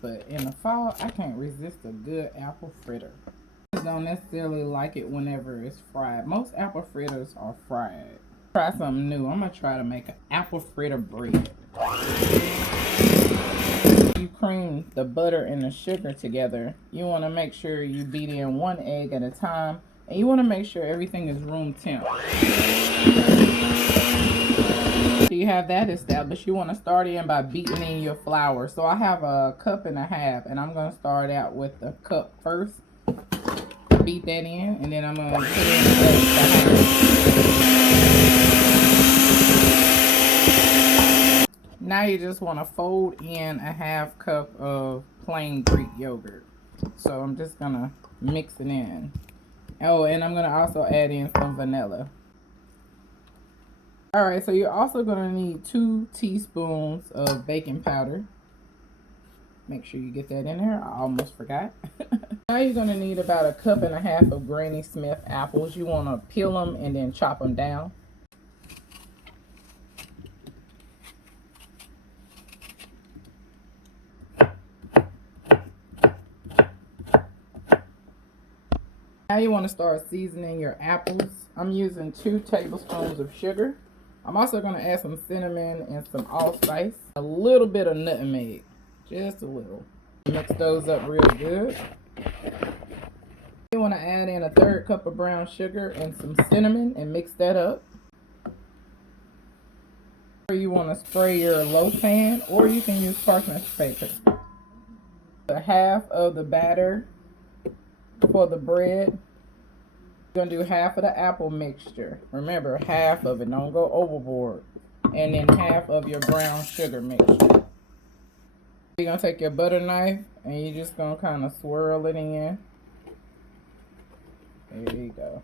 but in the fall, I can't resist a good apple fritter. I don't necessarily like it whenever it's fried. Most apple fritters are fried. Try something new. I'm gonna try to make an apple fritter bread. You cream the butter and the sugar together. You want to make sure you beat in 1 egg at a time, and you want to make sure everything is room temp. So you have that established. You want to start in by beating in your flour. So I have a 1.5 cups, and I'm going to start out with the cup first. Beat that in, and then I'm going to put in the Now you just want to fold in a 1/2 cup of plain Greek yogurt. So I'm just going to mix it in. Oh, and I'm going to also add in some vanilla. Alright, so you're also going to need 2 teaspoons of baking powder. Make sure you get that in there. I almost forgot. Now you're going to need about 1.5 cups of Granny Smith apples. You want to peel them and then chop them down. Now you want to start seasoning your apples. I'm using 2 tablespoons of sugar. I'm also going to add some cinnamon and some allspice. A little bit of nutmeg. Just a little. Mix those up real good. You want to add in 1/3 cup of brown sugar and some cinnamon and mix that up. Or you want to spray your loaf pan, or you can use parchment paper. 1/2 of the batter for the bread. You're going to do 1/2 of the apple mixture. Remember, 1/2 of it. Don't go overboard. And then 1/2 of your brown sugar mixture. You're going to take your butter knife and you're just going to kind of swirl it in. There you go.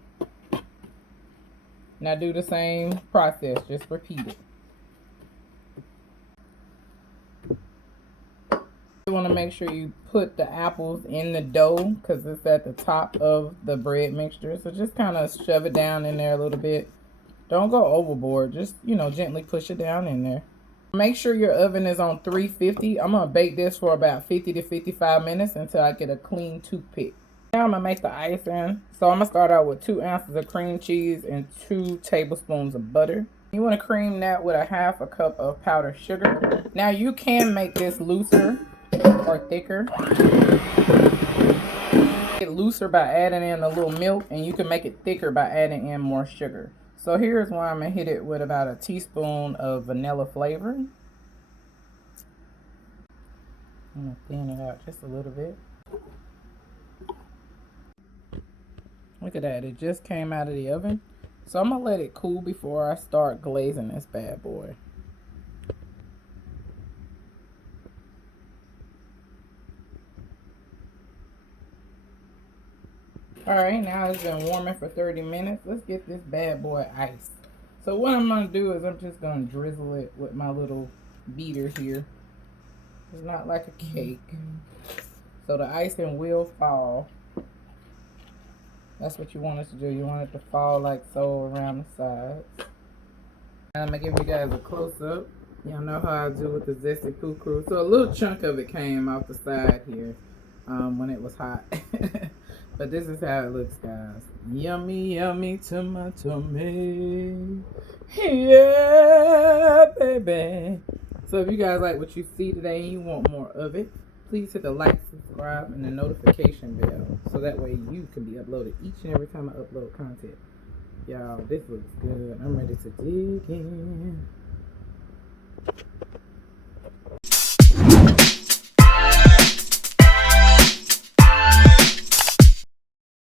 Now do the same process. Just repeat it. You want to make sure you put the apples in the dough because it's at the top of the bread mixture. So just kind of shove it down in there a little bit. Don't go overboard. Just, you know, gently push it down in there. Make sure your oven is on 350. I'm going to bake this for about 50 to 55 minutes until I get a clean toothpick. Now I'm going to make the icing. So I'm going to start out with 2 ounces of cream cheese and 2 tablespoons of butter. You want to cream that with 1/2 cup of powdered sugar. Now you can make this looser or thicker. Get looser by adding in a little milk, and you can make it thicker by adding in more sugar. So here's why I'm going to hit it with about 1 teaspoon of vanilla flavoring. I'm going to thin it out just a little bit. Look at that, it just came out of the oven. So I'm going to let it cool before I start glazing this bad boy. Alright, now it's been warming for 30 minutes. Let's get this bad boy iced. So what I'm going to do is I'm just going to drizzle it with my little beater here. It's not like a cake. So the icing will fall. That's what you want it to do. You want it to fall like so around the sides. And I'm going to give you guys a close-up. Y'all know how I do with the Zesty Poo Crew. So a little chunk of it came off the side here when it was hot. But this is how it looks, guys. Yummy, yummy to my tummy. Yeah, baby. So if you guys like what you see today and you want more of it, please hit the like, subscribe, and the notification bell. So that way you can be uploaded each and every time I upload content. Y'all, this looks good. I'm ready to dig in.